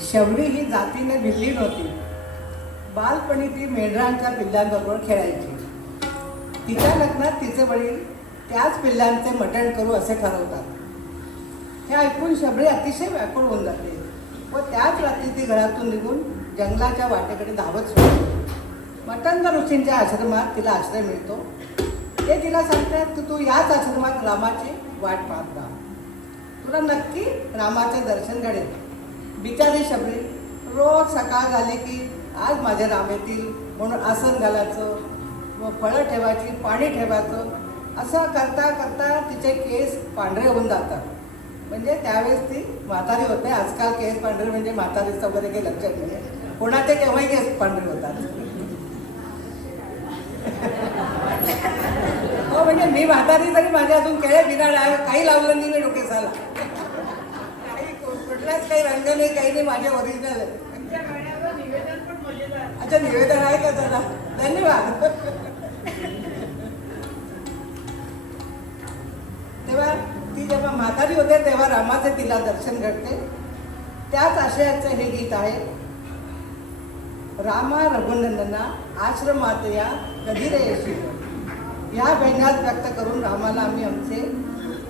शेवडी ही जातीने भिल्ली नव्हती बालपणी ती मेंढरांच्या पिल्लांबरोबर खेळायची. तिच्या लग्नात तिचे वडील त्याच पिल्लांचे मटण करू असे ठरवतात. हे ऐकून शबरी अतिशय व्याकुळ होऊन जाते व त्याच रात्री ती घरातून निघून जंगलाच्या वाटेकडे धावत सुटते. मटंग ऋषींच्या आश्रमात तिला आश्रय मिळतो. ते तिला सांगतात की तू याच आश्रमात रामाची वाट पाहत राहा. तुला नक्की रामाचे दर्शन घडेल. बिचारी शबरी रोज सकाळ झाली की आज माझे राम येतील म्हणून आसन घालायचं मग फळं ठेवायची पाणी ठेवायचं असं करता करता तिचे केस पांढरे होऊन जातात. म्हणजे त्यावेळेस ती म्हातारी होते आजकाल केस पांढरे म्हणजे म्हातारीचं वगैरे काही लक्षात नाही. कोणाचे केव्हाही केस पांढरे होतात. हो म्हणजे मी म्हातारी तरी माझ्या अजून केळे बिघाड आहे काही लावलं नाही मी डोकेसाला काही रंग नाही काही नाही माझे ओरिजिनल आहे. अच्छा निवेदन आहे का चला धन्यवाद. तेव्हा ती जेव्हा म्हातारी होते तेव्हा रामाचे तिला दर्शन घडते. त्याच आशयाचे हे गीत आहे रामा रघुनंदना आश्रमात या कधी रे या व्यंग्यात व्यक्त करून रामाला आम्ही आमचे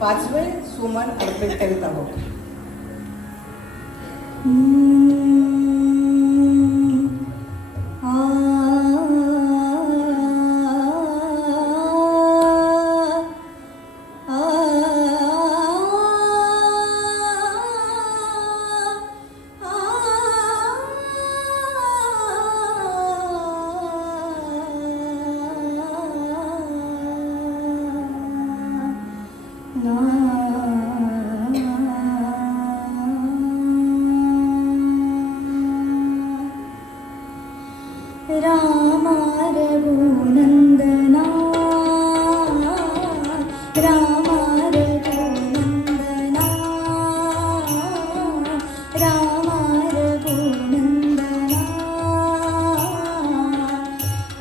पाचवे सुमन अर्पित करीत आहोत. No. रामा रघुनन्दना रामा रघुनन्दना रामा रघुनन्दना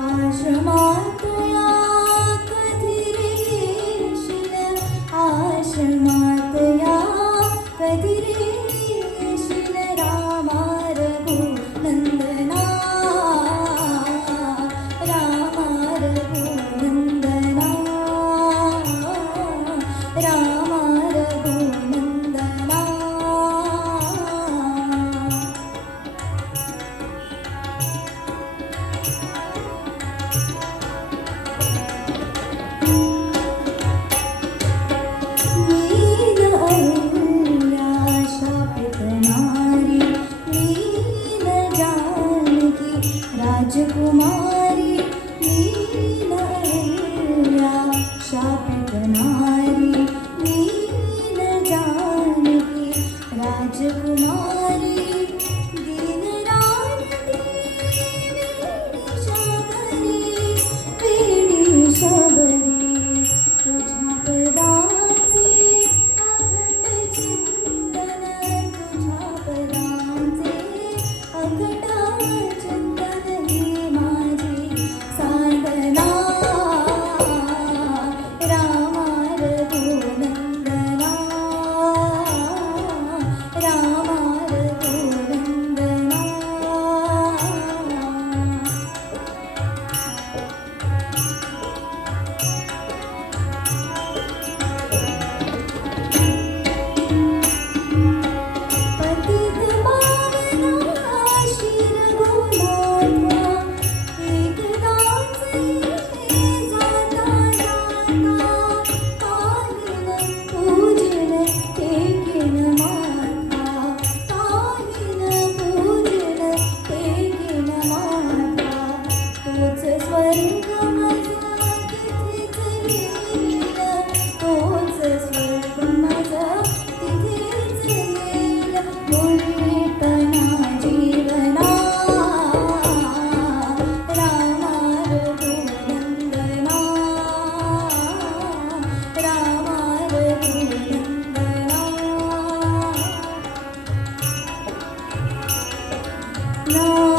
आश्रमातया कधी रे येशील love.